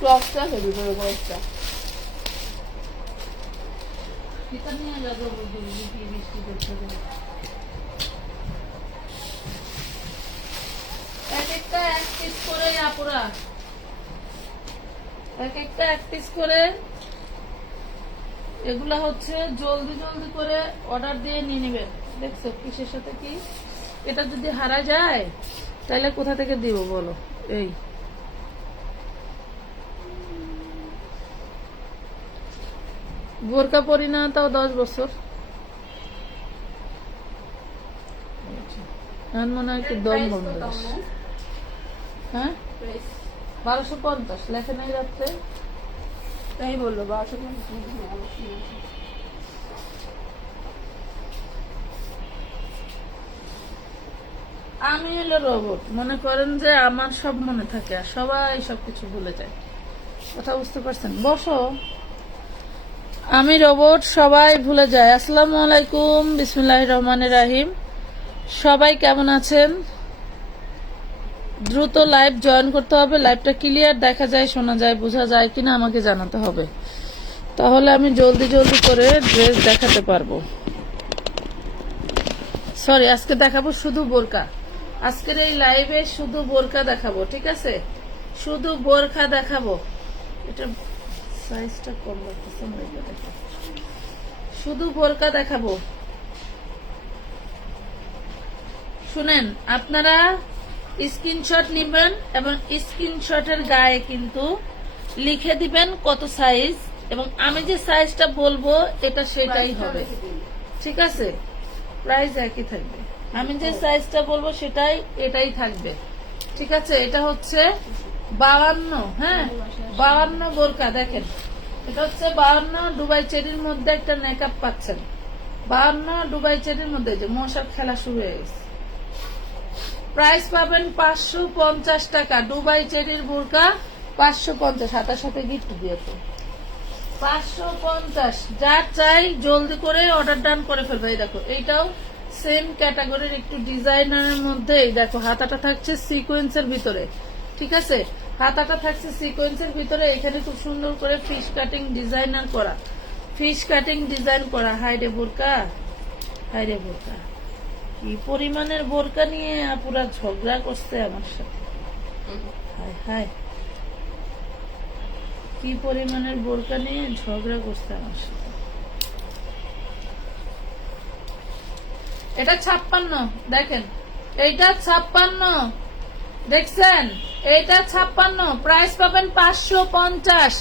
ক্লকটা আছে ভিতরে ক্লকটা ভিতর নিয়ে যাব বুঝি কি বৃষ্টি করতে হবে। এক একটা এক পিস করে আপুরা এক একটা এক পিস করে এগুলা হচ্ছে জলদি জলদি করে অর্ডার দিয়ে নিয়ে নেবেন। দেখছ কিসের সাথে কি? এটা যদি হারা যায় তাহলে কোথা থেকে দিব বলো? এই। বোরকা পরি না তাও দশ বছর। মনে হয় একটু দম বন্ধ হ্যাঁ? বারোশো পঞ্চাশ, লেখে নাই তাই বলল, বারোশো পঞ্চাশ আমি হলো রোবট, মনে করেন যে আমার সব মনে থাকে, আর সবাই সবকিছু ভুলে যায়। কথা বুঝতে পারছেন? বসো। আমি রোবট, সবাই ভুলে যায়। আসসালামু আলাইকুম বিসমুল্লাহ রহমান রাহিম। সবাই কেমন আছেন? দ্রুত লাইভ জয়েন করতে হবে। লাইভটা ক্লিয়ার দেখা যায়, শোনা যায়, বোঝা যায় কিনা আমাকে জানাতে হবে। তাহলে আমি জলদি জলদি করে ড্রেস দেখাতে পারব। সরি আজকে দেখাবো শুধু বোরকা আজকের এই লাইভে শুধু বোরকা দেখাবো, ঠিক আছে? শুধু বোরখা দেখাবো। এটা সাইজটা কম শুধু বোরকা দেখাবো। শুনেন, আপনারা স্ক্রিনশট নেবেন এবং স্ক্রিনশটের গায়ে কিন্তু লিখে দিবেন কত সাইজ এবং আমি যে সাইজটা বলব এটা সেটাই হবে। ঠিক আছে? প্রাইস একই থাকবে। আমি যে সাইজটা বলব সেটাই এটাই থাকবে। ঠিক আছে? এটা হচ্ছে বাউান্ন হ্যাঁ? বাউান্ন বোরকা দেখেন। এটা হচ্ছে বাউান্ন দুবাই চেরির মধ্যে একটা মেকআপ পাচ্ছেন। বাউান্ন দুবাই চেরির মধ্যে যে মশার খেলা শুরু হয়ে গেছে। প্রাইস পাবেন পাঁচশো পঞ্চাশ টাকা। দুবাই চেরির বোরকা, পাঁচশো পঞ্চাশ হাতার সাথে গিফট দিয়েছে। পাঁচশো পঞ্চাশ, যা চাই জলদি করে অর্ডার ডান করে ফেলবে দেখো, এইটাও সেম ক্যাটাগরির একটু ডিজাইনারের মধ্যে। দেখো, হাতাটা থাকছে সিকোয়েন্সের ভিতরে। ঠিক আছে? হাতাটা থাকছে সিকোয়েন্সের ভিতরে। এখানে খুব সুন্দর করে ফিশ কাটিং ডিজাইনার করা। ফিশ কাটিং ডিজাইন করা। হাইরে বোরকা হাইরে বোরকা। কি পরিমাণের বোরকা নিয়ে আপুরা ঝগড়া করছে আমার সাথে? কি পরিমাণের বোরকা নিয়ে ঝগড়া করছে আমার সাথে? এটা ছাপ্পান্ন, দেখেন। এইটা ছাপ্পান্ন, দেখছেন? এইটা ছাপ্পান্ন প্রাইস পাবেন পাঁচশো পঞ্চাশ।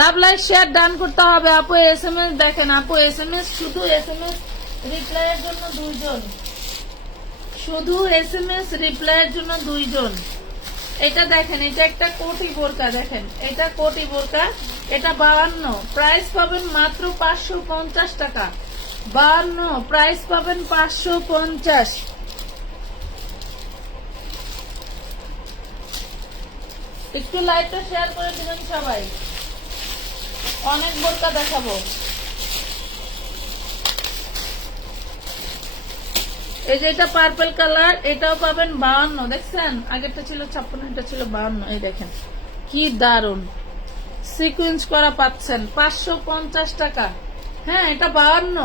লাভ লাইক শেয়ার ডান করতে হবে। আপু এস দেখেন। আপু এস শুধু এস এম এস রিপ্লাইয়ের জন্য দুইজন। শুধু এস এম এস রিপ্লাইয়ের জন্য দুইজন। এটা দেখেন, এটা একটা কোটি বোরকা, দেখেন। এটা কোটি বোরকা, এটা বাহান্ন। প্রাইস পাবেন মাত্র পাঁচশো পঞ্চাশ টাকা। বাহান্ন প্রাইস পাবেন পাঁচশো পঞ্চাশ। একটু লাইভটা শেয়ার করে দিবেন সবাই। অনেক বোরকা দেখাবো। এই যে এটা পার্পল কালার এটাও পাবেন বাহান্ন, দেখছেন? আগেরটা ছিল ছাপ্পান্ন, এটা ছিল বাহান্ন, এই দেখেন। কি দারুণ সিকুয়েন্স করা পাচ্ছেন, পাঁচশো পঞ্চাশ টাকা। হ্যাঁ এটা বাহান্ন।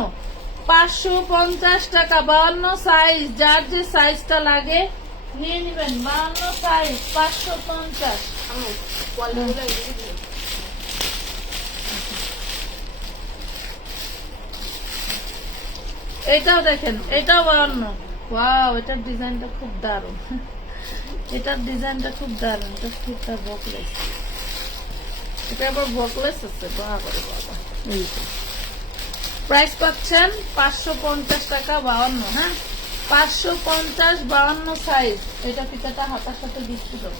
পাঁচশো পঞ্চাশ টাকা, বাহান্ন সাইজ যার যে সাইজটা লাগে, নিয়ে নেবেন। বাহান্ন সাইজ পাঁচশো পঞ্চাশ আমার কোয়ালিটিগুলো এদিকে দিও। এটাও দেখেন, এটাও বাহান্ন ওয়াও এটার ডিজাইনটা খুব দারুণ। এটার ডিজাইনটা খুব দারুণ, এটা খুবটা বকলেস এটা আবার বকলেস আছে বাবা বাবা প্রাইস পাচ্ছেন পাঁচশো পঞ্চাশ টাকা বাউন্ন হ্যাঁ? পাঁচশো পঞ্চাশ বাউন্ন সাইজ এটা পিতাটা হাতার সাথে দিচ্ছি তো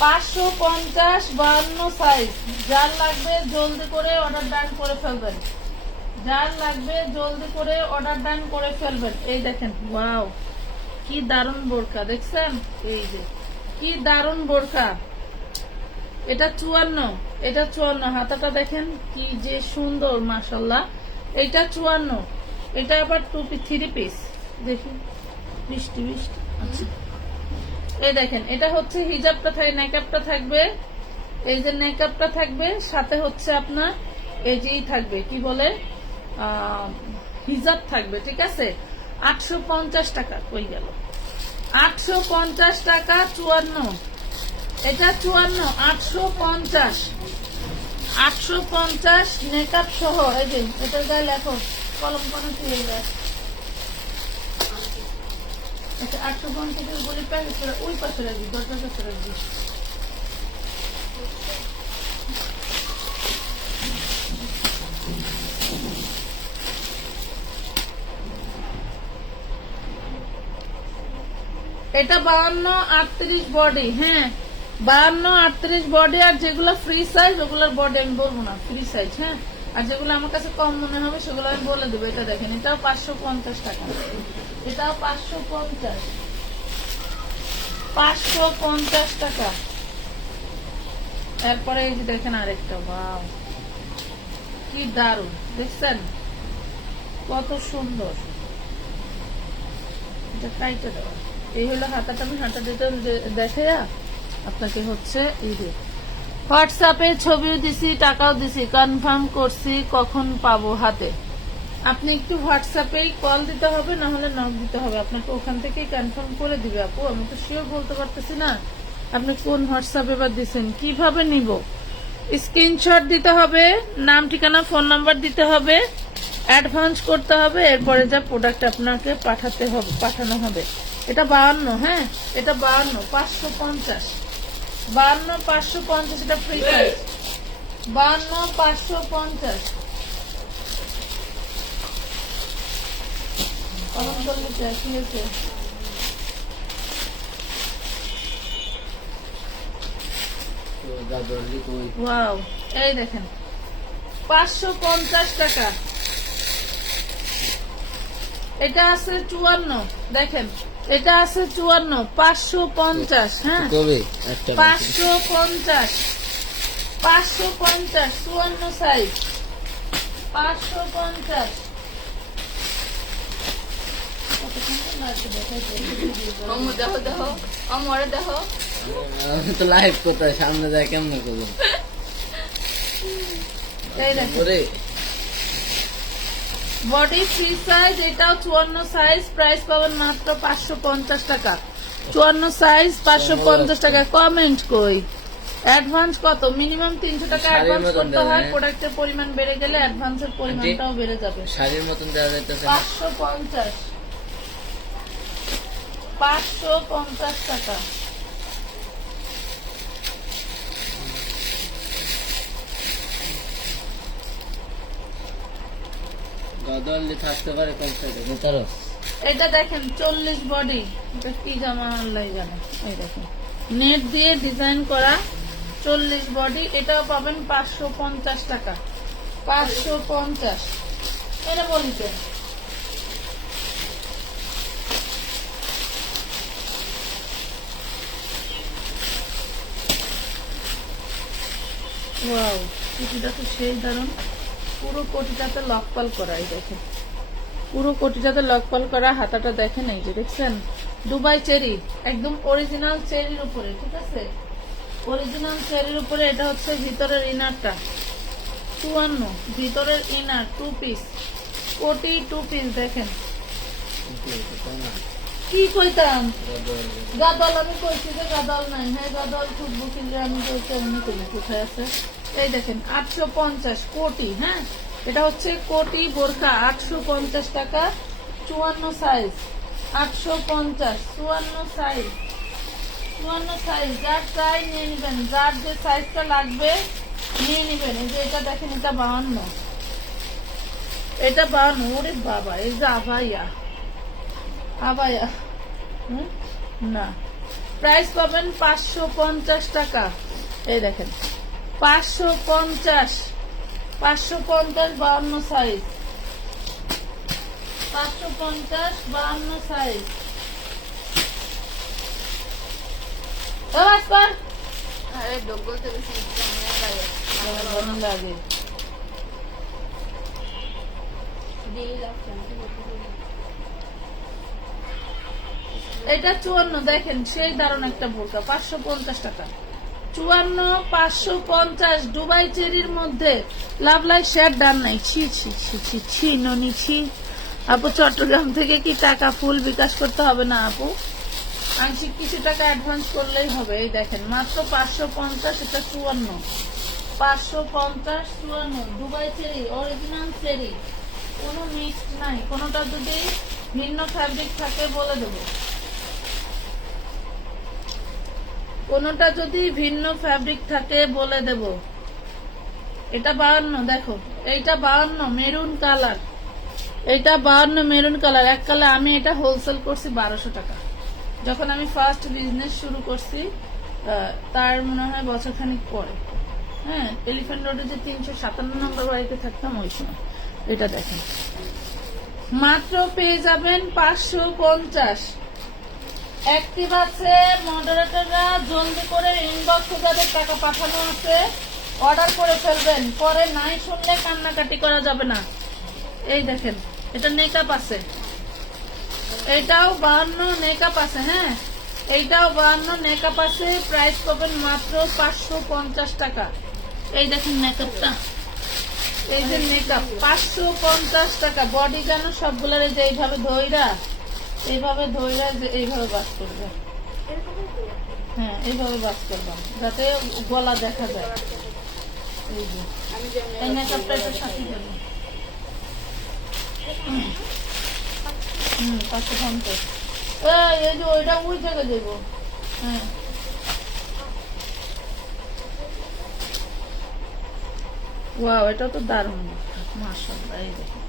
পাঁচশো পঞ্চাশ বাউন্ন সাইজ যার লাগবে জলদি করে অর্ডার ডান করে ফেলবেন। যার লাগবে জলদি করে অর্ডার ডান করে ফেলবেন। এই দেখেন ওয়াও কি দারুণ বোরকা দেখছেন? এই যে, কি দারুণ বোরকা এটা চুয়ান্ন এটা চুয়ান্ন। হাতাটা দেখেন, কি যে সুন্দর মাসাল্লাহ এটা চুয়ান্ন, এটা আবার টু থ্রি পিস দেখি বৃষ্টি বৃষ্টি আচ্ছা। এই দেখেন, এটা হচ্ছে হিজাবটা থাকে, নেকআপটা থাকবে। এই যে নেকআপটা থাকবে, সাথে হচ্ছে আপনার এই যেই থাকবে, কি বলে? হিজাব থাকবে, ঠিক আছে? আটশো পঞ্চাশ টাকা কই গেল? আটশো পঞ্চাশ টাকা চুয়ান্ন। এটা চুয়ান্ন, আটশো পঞ্চাশ। আটশো পঞ্চাশ মেকআপ সহ, এই যে, এটার গায়ে লেখো, কলম কোনো দিয়ে যায়? আচ্ছা আটশো পঞ্চাশের বলি প্যাকেট ওই পাশে রাখবি, দরজার কাছে রাখবি। এটা বাহান্ন, আটত্রিশ বডি হ্যাঁ। বাহান্ন, আটত্রিশ বডি আর যেগুলো ফ্রি সাইজ ওগুলোর বডি আমি বলব না ফ্রি সাইজ হ্যাঁ। আর যেগুলো আমার কাছে কম মনে হবে, সেগুলো আমি বলে দেবো, এটা দেখেন, এটাও পাঁচশো পঞ্চাশ টাকা। এটাও পাঁচশো পঞ্চাশ। পাঁচশো পঞ্চাশ টাকা। এরপরে এই যে দেখেন আরেকটা বাও কি দারুণ, দেখছেন? কত সুন্দর। এটা কাইটে দেওয়া। এই হলো হাতাটা, আমি হাতা দিতে দেখে আপনাকে হচ্ছে এই যে হোয়াটসঅ্যাপে ছবিও দিছি, টাকাও দিছি, কনফার্ম করছি কখন পাবো হাতে। আপনি একটু হোয়াটসঅ্যাপেই কল দিতে হবে না হলে নক দিতে হবে। আপনাকে ওখান থেকেই কনফার্ম করে দিবে আপু। আমি তো শিওর বলতে পারতেছি না আপনি কোন হোয়াটসঅ্যাপে বা দিছেন, কীভাবে নিব? স্ক্রিনশট দিতে হবে, নাম, ঠিকানা, ফোন নাম্বার দিতে হবে, অ্যাডভান্স করতে হবে, এরপরে যা প্রোডাক্ট আপনাকে পাঠাতে হবে, পাঠানো হবে। এটা বাহান্ন হ্যাঁ? এটা বাহান্ন, পাঁচশো পঞ্চাশ। বাহান্ন, পাঁচশো পঞ্চাশ, এটা ফ্রি সাইজ বাহান্ন, পাঁচশো পঞ্চাশ। এই দেখেন। পাঁচশো পঞ্চাশ টাকা। এটা আছে চুয়ান্ন, দেখেন। এটা আছে চুয়ান্ন পাঁচশো পঞ্চাশ হ্যাঁ? কবে? পাঁচশো পঞ্চাশ পাঁচশো পঞ্চাশ চুয়ান্ন সাইজ। পাঁচশো পঞ্চাশ। তো লাইভ কোথায় সামনে যায় কেমন করব? বডি ফ্রি সাইজ এটাও চুয়ান্ন সাইজ প্রাইস পাবেন মাত্র পাঁচশো পঞ্চাশ টাকা। চুয়ান্ন সাইজ পাঁচশো পঞ্চাশ টাকা কমেন্ট কই। অ্যাডভান্স কত? মিনিমাম তিনশো টাকা অ্যাডভান্স করতে হয়। প্রোডাক্টের পরিমাণ বেড়ে গেলে অ্যাডভান্সের পরিমাণটাও বেড়ে যাবে। শাড়ির মতন দেওয়া যাইতেছে না। পাঁচশো পঞ্চাশ। পাঁচশো পঞ্চাশ টাকা। গদলি থাকতে পারে কোন সাইডে বুঝারো এটা দেখেন চল্লিশ বডি এটা কি জামা আল্লাহ জানে। এই দেখেন নেট দিয়ে ডিজাইন করা চল্লিশ বডি এটাও পাবেন পাঁচশো পঞ্চাশ টাকা। পাঁচশো পঞ্চাশ। এটা বলিতে ওয়াও কুটিটা তো সেই দারুণ। পুরো কোটিটাতে লকপাল করা এই দেখেন। পুরো কোটিটাতে লকপাল করা হাতাটা দেখেন এই যে, দেখছেন? দুবাই চেরি, একদম অরিজিনাল চেরির উপরে, ঠিক আছে? অরিজিনাল চেরির উপরে এটা হচ্ছে ভিতরের ইনারটা চুয়ান্ন, ভিতরের ইনার টু পিস কোটি টু পিস দেখেন। কি কইতাম? গাদল আমি কইছি যে গাদল নাই। হ্যাঁ গাদল খুব বুকিং আমি কইছি আমি কই কোথায় আছে? এই দেখেন, আটশো পঞ্চাশ কোটি হ্যাঁ? এটা হচ্ছে কোটি বোরখা, আটশো পঞ্চাশ টাকা, চুয়ান্ন সাইজ আটশো পঞ্চাশ, চুয়ান্ন সাইজ চুয়ান্ন সাইজ যার চাই নিয়ে নেবেন, যার যে সাইজটা লাগবে নিয়ে নেবেন। এই যে এটা দেখেন, এটা বাহান্ন। এটা বাহান্ন, ওরে বাবা, এই যে আবাইয়া আবাইয়া না। প্রাইস পাবেন পাঁচশো পঞ্চাশ টাকা। এই দেখেন। পাঁচশো পঞ্চাশ। পাঁচশো পঞ্চাশ বাহান্ন সাইজ পাঁচশো পঞ্চাশ বাহান্ন সাইজ আরে ডোক বলতে বেশি লাগে। এটা চুয়ান্ন, দেখেন, সেই দারুণ একটা বোরকা, পাঁচশো পঞ্চাশ টাকা। চুয়ান্ন, পাঁচশো পঞ্চাশ, দুবাই চেরির মধ্যে লাভ লাই শেয়ার ডান নাই। ছি ছি ছি ছি ছি, ননি, ছি। আপু, চট্টগ্রাম থেকে কি টাকা ফুল বিকাশ করতে হবে না, আপু? আংশিক কিছু টাকা অ্যাডভান্স করলেই হবে, এই দেখেন, মাত্র পাঁচশো পঞ্চাশ, এটা চুয়ান্ন। পাঁচশো পঞ্চাশ, চুয়ান্ন, দুবাই চেরি অরিজিনাল চেরি। কোনো মিক্সড নাই, কোনোটা যদি ভিন্ন ফ্যাব্রিক থাকে বলে দেবো। কোনোটা যদি ভিন্ন ফ্যাব্রিক থাকে বলে দেব। এটা বাহান্ন, দেখো। এইটা বাহান্ন মেরুন কালার এটা বাহান্ন মেরুন কালার এক কালার আমি এটা হোলসেল করছি বারোশো টাকা। যখন আমি ফার্স্ট বিজনেস শুরু করছি তার মনে হয় বছর খানিক পরে। হ্যাঁ এলিফ্যান্ট রোডে যে তিনশো সাতান্ন নম্বর বাড়িতে থাকতাম, ওই সময়। এটা দেখেন। মাত্র পেয়ে যাবেন পাঁচশো পঞ্চাশ। অ্যাক্টিভ আছে মডারেটররা জলদি করে ইনবক্সে যাদের টাকা পাঠানো আছে অর্ডার করে ফেলবেন। পরে নাই শুনলে কান্নাকাটি করা যাবে না। এই দেখেন, এটা মেকআপ আছে। এটাও বাহান্ন মেকআপ আছে হ্যাঁ? এইটাও বাহান্ন মেকআপ আছে প্রাইস পাবেন মাত্র পাঁচশো পঞ্চাশ টাকা। এই দেখেন মেকআপটা এই যে মেকআপ পাঁচশো পঞ্চাশ টাকা। বডি কেন সবগুলোর এই যে এইভাবে ধইরা এইভাবে ধইরা যে এইভাবে বাস করবে। হ্যাঁ এইভাবে বাস করবা। যাতে গলা দেখা যায়। এই যে। এই মেকআপটা একটু সাথে দেবো হুম দেবো। হ্যাঁ। এটা তো দারুণ। মাশাআল্লাহ, এই দেখেন।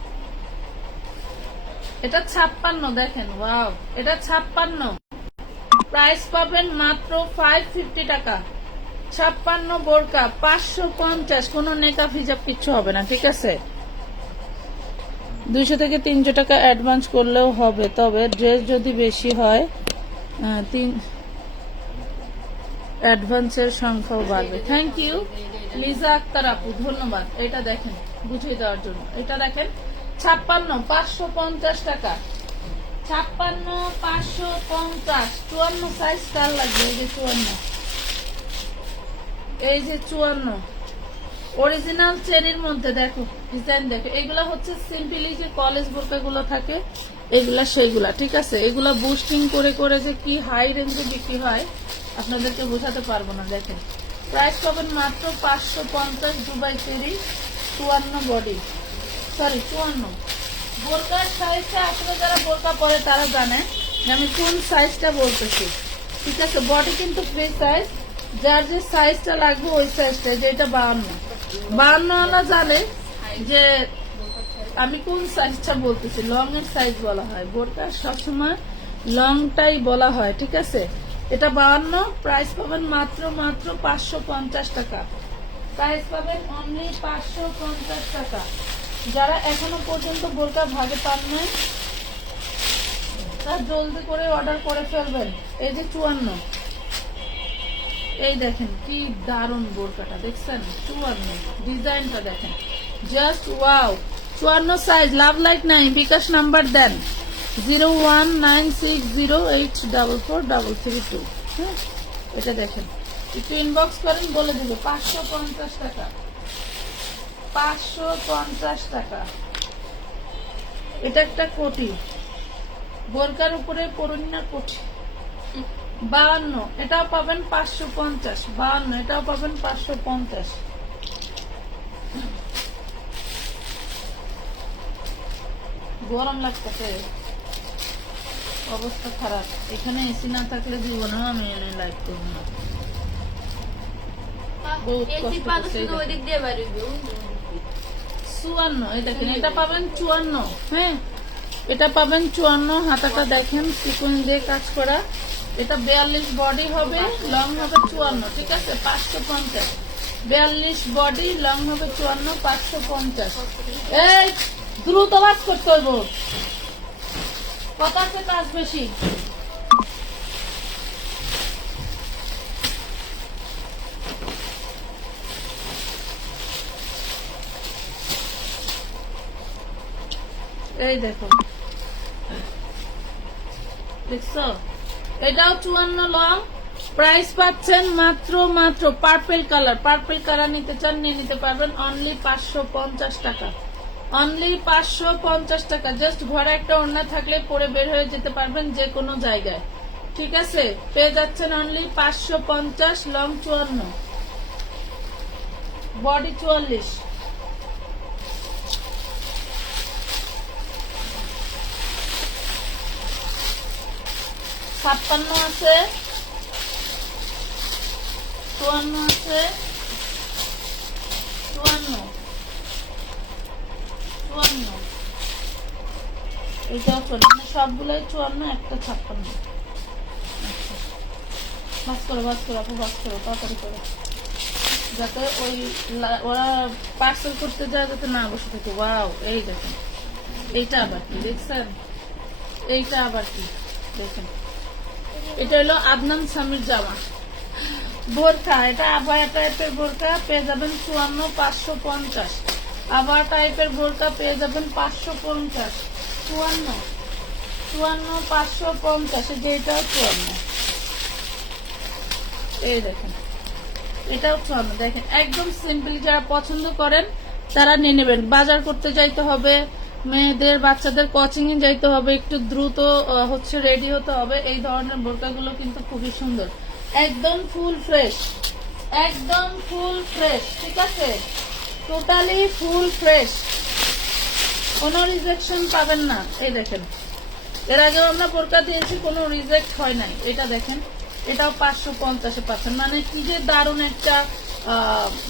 এটা ছাপ্পান্ন, দেখেন, ওয়াও, এটা ছাপ্পান্ন। প্রাইস পাবেন মাত্র ফাইভ ফিফটি টাকা। ছাপ্পান্ন বোরকা, পাঁচশো পঞ্চাশ, কোনো নেকা হিজাব কিচ্ছু হবে না, ঠিক আছে? দুইশো থেকে তিনশো টাকা অ্যাডভান্স করলেও হবে, তবে ড্রেস যদি বেশি হয় তিন অ্যাডভান্সের সংখ্যাও বাড়বে। থ্যাংক ইউ লিজা আক্তার আপু, ধন্যবাদ। এটা দেখেন, বুঝিয়ে দেওয়ার জন্য। এটা দেখেন ছাপ্পান্ন, পাঁচশো পঞ্চাশ টাকা। ছাপ্পান্ন, পাঁচশো পঞ্চাশ। চুয়ান্ন সাইজ কার লাগবে? এই যে চুয়ান্ন। এই যে চুয়ান্ন। অরিজিনাল চেরির মধ্যে দেখো ডিজাইন দেখো। এগুলা হচ্ছে সিম্পলি যে কলেজ বোরকাগুলো থাকে, এগুলা সেইগুলা, ঠিক আছে? এগুলা বুস্টিং করে করে যে কি হাই রেঞ্জে বিক্রি হয়, আপনাদেরকে বোঝাতে পারব না, দেখেন। প্রাইস পাবেন মাত্র পাঁচশো পঞ্চাশ দুবাই চেরি, চুয়ান্ন বডি সরি, চুয়ান্ন। বোরকার সাইজটা আসলে যারা বোরকা পরে তারা জানে যে আমি কোন সাইজটা বলতেছি। ঠিক আছে বডি কিন্তু ফ্রি সাইজ যার যে সাইজটা লাগবে ওই সাইজটা যেটা বাহান্ন। বাহান্ন আলা জানে যে আমি কোন সাইজটা বলতেছি লং এর সাইজ বলা হয়। বোরকা সবসময় লংটাই বলা হয়, ঠিক আছে? এটা বাহান্ন প্রাইস পাবেন মাত্র মাত্র পাঁচশো পঞ্চাশ টাকা। প্রাইস পাবেন অনলি পাঁচশো পঞ্চাশ টাকা। যারা এখনও পর্যন্ত বোরকা ভাগে পান নাই, তারা জলদি করে অর্ডার করে ফেলবেন। এই যে চুয়ান্ন। এই দেখেন কি দারুণ বোরকাটা, দেখছেন? চুয়ান্ন। ডিজাইনটা দেখেন। জাস্ট ওয়াও চুয়ান্ন সাইজ লাভ লাইক নাই, বিকাশ নাম্বার দেন। Zero one nine six zero eight double four double three two. হ্যাঁ এটা দেখেন। একটু ইনবক্স করেন, বলে দেবো। পাঁচশো পঞ্চাশ টাকা। পাঁচশো পঞ্চাশ টাকা। এটা একটা কোটি। বোরকার উপরে পড়ুন না কোটি। বাহান্ন এটাও পাবেন পাঁচশো পঞ্চাশ। বাহান্ন এটাও পাবেন পাঁচশো পঞ্চাশ। গরম লাগতেছে। অবস্থা খারাপ। এখানে এসি না থাকলে জীবনেও আমি এনে লাইভ করব না। বহুত এসি কষ্ট পাতা করছে শুধু এটা। ওই দিক দিয়ে বেরোবে চুয়ান্ন। দেখেন, এটা পাবেন চুয়ান্ন। হ্যাঁ এটা পাবেন চুয়ান্ন। হাতাটা দেখেন সিকুয়েন্স দিয়ে কাজ করা। এটা বিয়াল্লিশ বডি হবে, লং হবে চুয়ান্ন, ঠিক আছে? পাঁচশো পঞ্চাশ। বিয়াল্লিশ বডি, লং হবে চুয়ান্ন, পাঁচশো পঞ্চাশ। এই, দ্রুত বাস করতে হইব। কত আছে কাজ বেশি। এই দেখো। দেখছ? এটাও চুয়ান্ন লং। প্রাইস পাচ্ছেন মাত্র মাত্র পার্পেল কালার পার্পেল কালার নিতে চান, নিয়ে নিতে পারবেন অনলি পাঁচশো পঞ্চাশ টাকা। অনলি পাঁচশো পঞ্চাশ টাকা। জাস্ট ঘরে একটা ওড়না থাকলে পরে বের হয়ে যেতে পারবেন যে কোনো জায়গায়। ঠিক আছে? পেয়ে যাচ্ছেন অনলি পাঁচশো পঞ্চাশ, লং চুয়ান্ন। বডি চুয়াল্লিশ। ছাপ্পান্ন আছে। চুয়ান্ন আছে। চুয়ান্ন। চুয়ান্ন। এইটাও চুয়ান্ন মানে সবগুলোই চুয়ান্ন, একটা ছাপ্পান্ন। আচ্ছা। বাস করো বাস করো আপু, বাস করো, তাড়াতাড়ি করো। যাতে ওই ওরা পার্সেল করতে যায় যাতে না বসে থাকে। ওয়াও এই দেখেন। এইটা আবার কি, দেখছেন? এইটা আবার কি, দেখেন। এটা হলো আদনান স্বামীর জামা। বোরখা, এটা আবার টাইপের বোরখা, পেয়ে যাবেন চুয়ান্ন, পাঁচশো পঞ্চাশ। আবার টাইপের বোরখা পেয়ে যাবেন পাঁচশো পঞ্চাশ। চুয়ান্ন চুয়ান্ন, পাঁচশো পঞ্চাশ, এই যে এটাও চুয়ান্ন। এই দেখেন, এটাও চুয়ান্ন। দেখেন, একদম সিম্পলি যারা পছন্দ করেন, তারা নিয়ে নেবেন। বাজার করতে যাইতে হবে মেয়েদের, বাচ্চাদের কোচিং এ যাইতে হবে, একটু দ্রুত হচ্ছে রেডি হতে হবে। এই ধরনের বোরকাগুলো কিন্তু খুবই সুন্দর। একদম ফুল ফ্রেশ একদম ফুল ফ্রেশ ঠিক আছে? টোটালি ফুল ফ্রেশ কোনো রিজেকশন পাবেন না। এই দেখেন, এর আগেও আমরা বোরকা দিয়েছি, কোনো রিজেক্ট হয় নাই। এটা দেখেন, এটাও পাঁচশো পঞ্চাশে পাচ্ছেন। মানে কি যে দারুণ একটা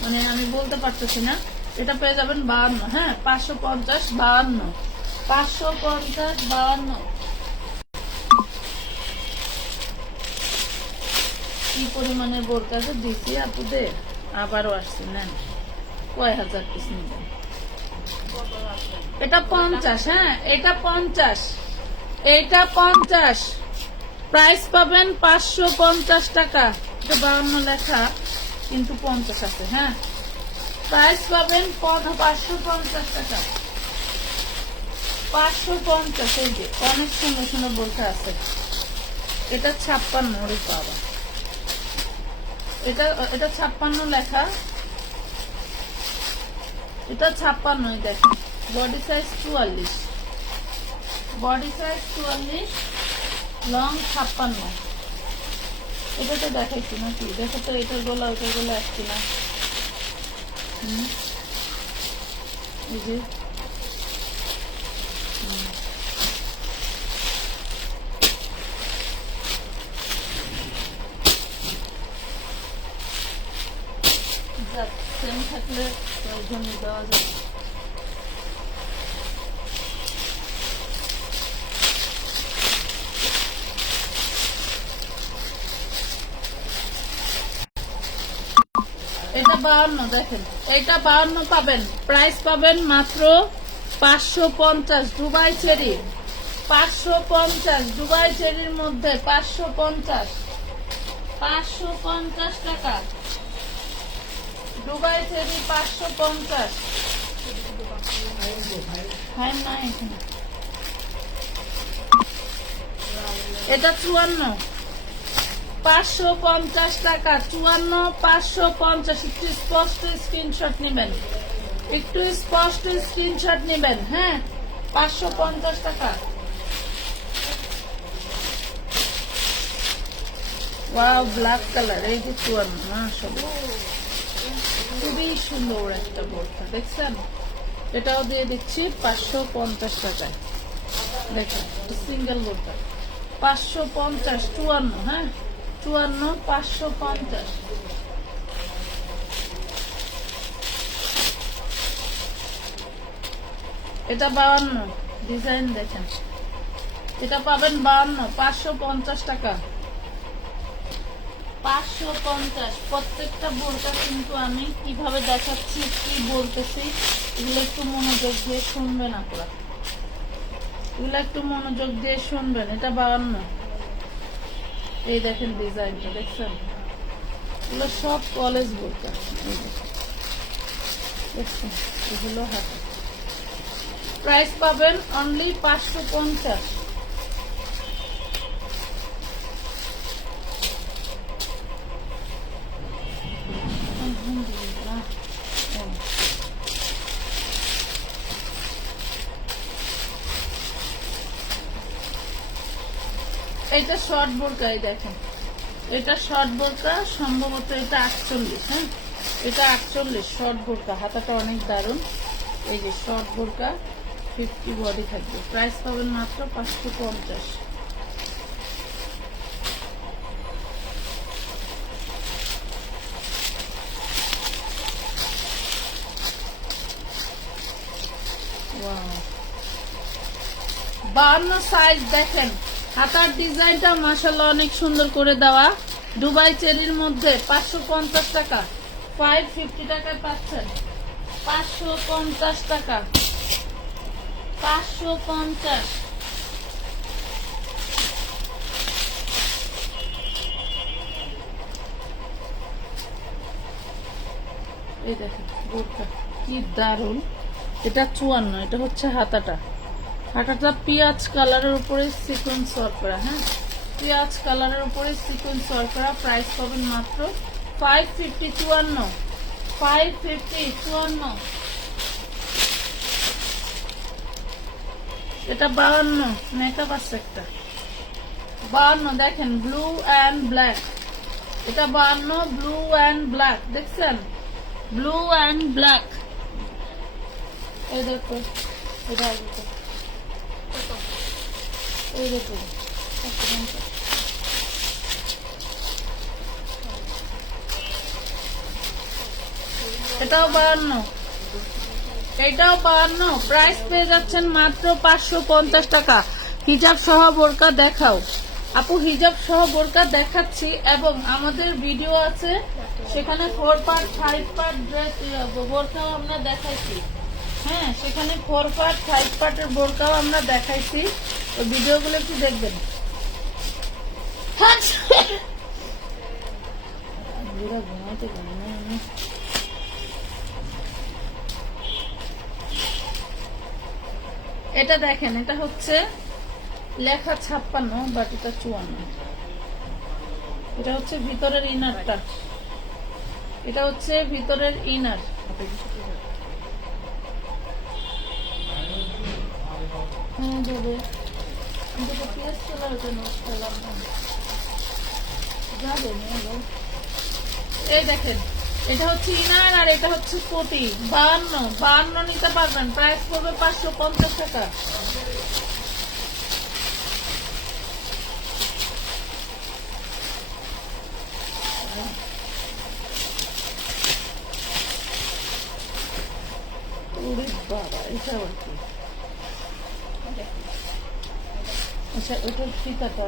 মানে আমি বলতে পারতেছি না। এটা পেয়ে যাবেন বাহান্ন হ্যাঁ পাঁচশো পঞ্চাশ, বাহান্ন। পাঁচশো পঞ্চাশ, বাহান্ন। কি পরিমাণে বোরকা যে দিছি আপুদের? আবারও আসছে, নেন। কয় হাজার পিস নেবেন? এটা পঞ্চাশ হ্যাঁ এটা পঞ্চাশ। এটা পঞ্চাশ। প্রাইস পাবেন পাঁচশো পঞ্চাশ টাকা। এটা বাউন্ন লেখা, কিন্তু পঞ্চাশ আছে হ্যাঁ। প্রাইস পাবেন পন- পাঁচশো পঞ্চাশ টাকা। পাঁচশো পঞ্চাশ, এই যে অনেক সুন্দর সুন্দর বোরখা আছে। এটা ছাপ্পান্ন বাবা এটা এটা ছাপ্পান্ন লেখা। এটা ছাপ্পান্ন দেখেন বডি সাইজ চুয়াল্লিশ। বডি সাইজ চুয়াল্লিশ লং ছাপ্পান্ন। এটা তো দেখাইছি নাকি? দেখো তো, এটার গোলা ওইটার গোলা আসছে না। এই যে হুম। যাক, সেম থাকলে প্রয়োজন দেওয়া যায় এটা বাউন্ন দেখেন, এটা বাউন্ন পাবেন। প্রাইস পাবেন মাত্র পাঁচশো পঞ্চাশ, দুবাই চেরি। পাঁচশো পঞ্চাশ, দুবাই চেরির মধ্যে পাঁচশো পঞ্চাশ। পাঁচশো পঞ্চাশ টাকা। দুবাই চেরি পাঁচশো পঞ্চাশ। হ্যাঁ এটা চুয়ান্ন। পাঁচশো পঞ্চাশ টাকা, চুয়ান্ন, পাঁচশো পঞ্চাশ, একটু স্পষ্ট স্ক্রিনশট নেবেন। একটু স্পষ্ট স্ক্রিনশট নেবেন হ্যাঁ? পাঁচশো পঞ্চাশ টাকা। ওয়াও ব্ল্যাক কালার এই যে চুয়ান্ন, মাশাআল্লাহ। খুবই সুন্দর একটা বোরখা দেখছেন? এটাও দিয়ে দিচ্ছি পাঁচশো পঞ্চাশ টাকায়। দেখেন সিঙ্গেল বোরখা পাঁচশো পঞ্চাশ, চুয়ান্ন হ্যাঁ? চুয়ান্ন, পাঁচশো পঞ্চাশ। এটা বাউান্ন ডিজাইন দেখেন। এটা পাবেন বাউান্ন, পাঁচশো পঞ্চাশ টাকা। পাঁচশো পঞ্চাশ, প্রত্যেকটা বোরকা কিন্তু আমি কীভাবে দেখাচ্ছি, কি বলতেছি, এগুলো একটু মনোযোগ দিয়ে শুনবেন আপনারা। এগুলো একটু মনোযোগ দিয়ে শুনবেন, এটা বাউান্ন। এই দেখেন ডিজাইনটা দেখছেন? এগুলো সব কলেজ বোরকা দেখছেন? এগুলো হাতে। প্রাইস পাবেন অনলি পাঁচশো পঞ্চাশ আলহামদুলিল্লাহ ও। এইটা শর্ট বোরকা, এই দেখেন। এটা শর্ট বোরকা, সম্ভবত এটা আটচল্লিশ হ্যাঁ? এটা আটচল্লিশ শর্ট বোরকা। হাতাটা অনেক দারুণ। এই যে শর্ট বোরকা ফিফটি বডি থাকবে। প্রাইস পাবেন মাত্র পাঁচশো পঞ্চাশ। বান্ন সাইজ দেখেন। হাতার ডিজাইনটা মাসাল্লাহ অনেক সুন্দর করে দেওয়া। দুবাই চেরির মধ্যে পাঁচশো পঞ্চাশ টাকা। ফাইভ ফিফটি টাকায় পাচ্ছেন। পাঁচশো পঞ্চাশ টাকা। পাঁচশো পঞ্চাশ। এই দেখেন কি দারুণ। এটা চুয়ান্ন, এটা হচ্ছে হাতাটা। হাতাটা পেঁয়াজ কালারের উপরে সিকোয়েন্স ওয়ার্ক করা হ্যাঁ? পেঁয়াজ কালারের উপরে সিকোয়েন্স ওয়ার্ক করা প্রাইস পাবেন মাত্র ফাইভ ফিফটি চুয়ান্ন ফাইভ ফিফটি চুয়ান্ন এটা বাহান্ন মেকআপ আছে একটা। বাহান্ন, দেখেন ব্লু অ্যান্ড ব্ল্যাক এটা বাহান্ন ব্লু অ্যান্ড ব্ল্যাক দেখছেন? ব্লু অ্যান্ড ব্ল্যাক এই দেখো, এটা এটাও বাহান্ন। এটাও বাহান্ন। প্রাইস পেয়ে যাচ্ছেন মাত্র পাঁচশো পঞ্চাশ টাকা। হিজাব সহ বোরকা দেখাও। আপু, হিজাব সহ বোরকা দেখাচ্ছি এবং আমাদের ভিডিও আছে, সেখানে four part five part dress বোরকাও আমরা দেখাইছি হ্যাঁ সেখানে ফোর পার্ট ফাইভ পার্টের বোরকাও আমরা দেখাইছি। ওই ভিডিওগুলো একটু দেখবেন। এটা দেখেন, এটা হচ্ছে লেখা ছাপ্পান্ন, বাট এটা চুয়ান্ন। এটা হচ্ছে ভিতরের ইনারটা এটা হচ্ছে ভিতরের ইনার এই দেখেন, এটা হচ্ছে ইনার আর এটা হচ্ছে কোটি বাহান্ন বাহান্ন নিতে পারবেন। প্রাইস পড়বে পাঁচশো পঞ্চাশ টাকা ওরে বাবা, এটা আবার কি? আচ্ছা ওটার ফিতাটা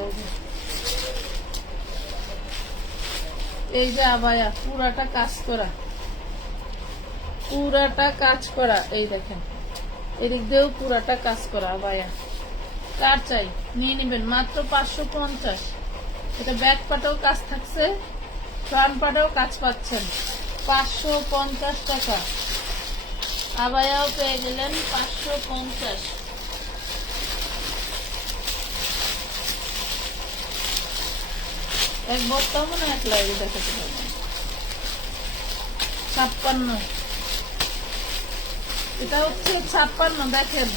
এই যে আবায়া, পুরাটা কাজ করা। পুরাটা কাজ করা, এই দেখেন। এদিক দিয়েও পুরাটা কাজ করা, আবায়া। কার চাই? নিয়ে নেবেন, মাত্র পাঁচশো পঞ্চাশ। এটা ব্যাক পাটাও কাজ থাকছে, ফ্রন্ট পাটাও কাজ পাচ্ছেন। পাঁচশো পঞ্চাশ টাকা। আবায়াও পেয়ে গেলেন পাঁচশো পঞ্চাশ। ছাপ্পান্ন। দেখেন।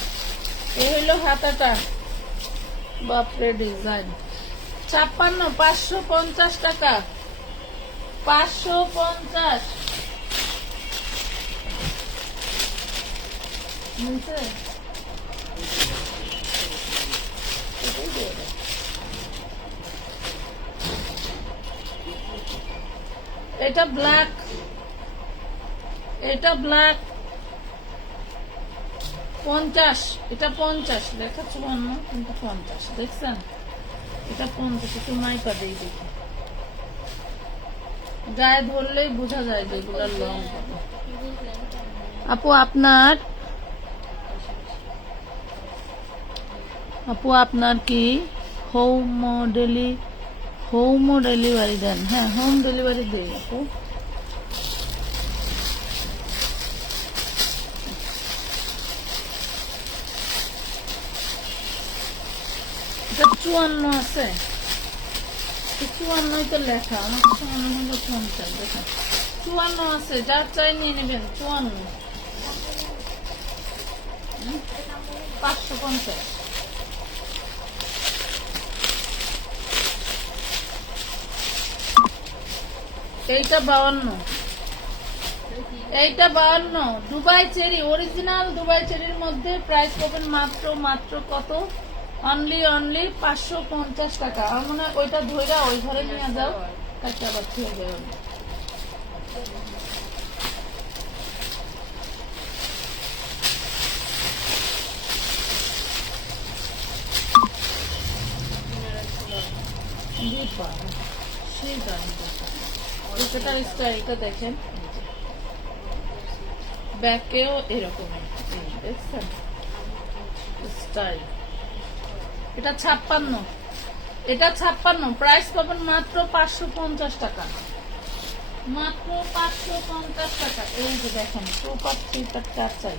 এ হইল হাতাটা বাপরে ডিজাইন। ছাপ্পান্ন পাঁচশো পঞ্চাশ টাকা। পাঁচশো পঞ্চাশ। নিচে? এটা ব্ল্যাক এটা ব্ল্যাক পঞ্চাশ, এটা পঞ্চাশ লেখা চুয়ান্ন কিন্তু পঞ্চাশ, দেখছেন? এটা পঞ্চাশ, একটু মাইপা দেই দেখি। গায়ে ধরলেই বোঝা যায় যে এগুলার লং আপু, আপনার আপু, আপনার কি হোম ডেলি হোম ডেলিভারি দেন হ্যাঁ হোম ডেলিভারি দেই আপু চুয়ান্ন আছে। চুয়ান্নই তো লেখা। আমার কাছে মনে হলো পঞ্চাশ দেখেন চুয়ান্ন আছে, যার চাই নিয়ে নেবেন, চুয়ান্ন। পাঁচশো পঞ্চাশ। এইটা বাউান্ন। এইটা বাউান্ন। দুবাই চেরি অরিজিনাল দুবাই চেরির মধ্যে প্রাইস পাবেন মাত্র মাত্র কত? অনলি অনলি পাঁচশো পঞ্চাশ টাকা। আমার মনে হয় ওইটা ধইরা ওই ঘরে নিয়ে যাও। তাকে আবার থুয়ে যাও। দিবা, সেই দামটা। এটা স্টাইলটা দেখেন। ব্যাকেও এরকম দেখছেন? স্টাইল। এটা ছাপ্পান্ন। এটা ছাপ্পান্ন। প্রাইস পাবেন মাত্র পাঁচশো পঞ্চাশ টাকা। মাত্র পাঁচশো পঞ্চাশ টাকা। এই যে দেখেন টু পার থ্রি পার চার চাই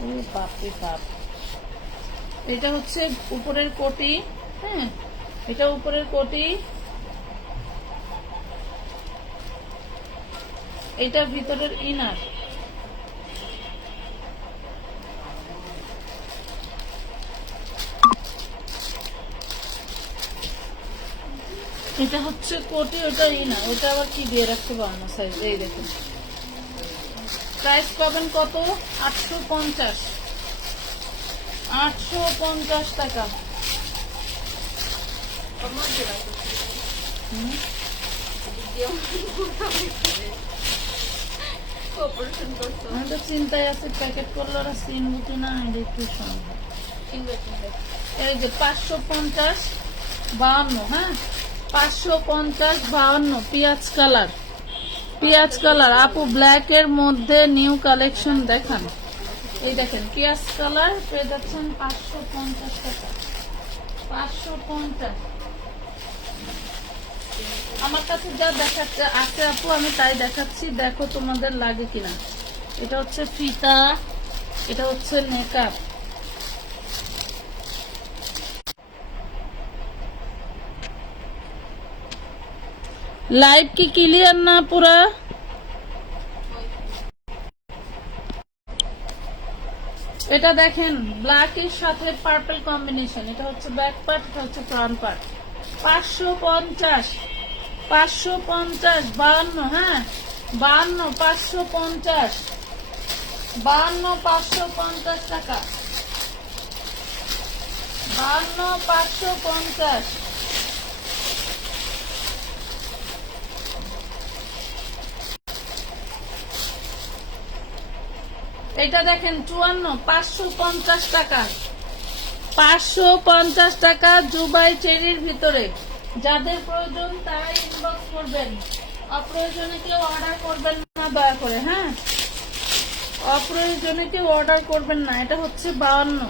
ও বাপরে বাপ। এটা হচ্ছে উপরের কোটি হ্যাঁ এটা উপরের কোটি এটা ভিতরের ইনার এটা হচ্ছে কোটি ওটা ইনার ওটা আবার কি দিয়ে রাখতে পারব না সাইজ এই দেখুন। প্রাইস পাবেন কত? আটশো পঞ্চাশ। আটশো পঞ্চাশ টাকা। হুম? অপারেশন করছ আমি তো চিন্তায় আছে প্যাকেট করলে ওরা চিনবো কিনা এটা একটু সম্ভব। কিনবে কিনবে। এই যে পাঁচশো পঞ্চাশ বাহান্ন হ্যাঁ? পাঁচশো পঞ্চাশ বাহান্ন পেঁয়াজ কালার। পেঁয়াজ কালার। আপু ব্ল্যাক এর মধ্যে নিউ কালেকশন দেখান। এই দেখেন পেঁয়াজ কালার পেয়ে যাচ্ছেন পাঁচশো পঞ্চাশ টাকা। পাঁচশো পঞ্চাশ। আমার কাছে যা দেখাচ্ছে আছে আপু, আমি তাই দেখাচ্ছি। দেখো তোমাদের লাগে কিনা। এটা হচ্ছে ফিতা, এটা হচ্ছে মেকআপ লাইভ কি ক্লিয়ার না পুরা? এটা দেখেন ব্ল্যাক এর সাথে পার্পল কম্বিনেশন এটা হচ্ছে ব্যাক পার্ট এটা হচ্ছে ফ্রন্ট পার্ট পাঁচশো পঞ্চাশ। পাঁচশো পঞ্চাশ, বাহান্ন হ্যাঁ? বাহান্ন, পাঁচশো পঞ্চাশ। বাহান্ন, পাঁচশো পঞ্চাশ টাকা। বাহান্ন, পাঁচশো পঞ্চাশ। এটা দেখেন, চুয়ান্ন, পাঁচশো পঞ্চাশ টাকা। পাঁচশো পঞ্চাশ টাকা জুবাই চেরির ভিতরে। যাদের প্রয়োজন তারা ইনবক্স করবেন। অপ্রয়োজনে কেউ অর্ডার করবেন না, দয়া করে হ্যাঁ? অপ্রয়োজনে কেউ অর্ডার করবেন না, এটা হচ্ছে বাহান্ন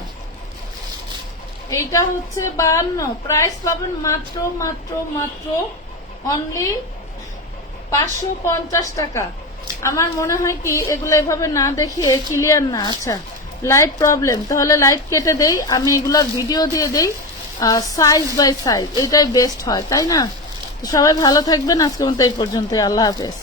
এইটা হচ্ছে বাহান্ন প্রাইস পাবেন মাত্র মাত্র মাত্র অনলি পাঁচশো পঞ্চাশ টাকা। আমার মনে হয় কি, এগুলো এভাবে না দেখিয়ে ক্লিয়ার না। আচ্ছা লাইট প্রবলেম তাহলে লাইট কেটে দেই, আমি এগুলোর ভিডিও দিয়ে দেই। সাইজ বাই সাইজ এটাই বেস্ট হয়, তাই না? সবাই ভালো থাকবেন আজকে মতো এই পর্যন্তই, আল্লাহ হাফেজ।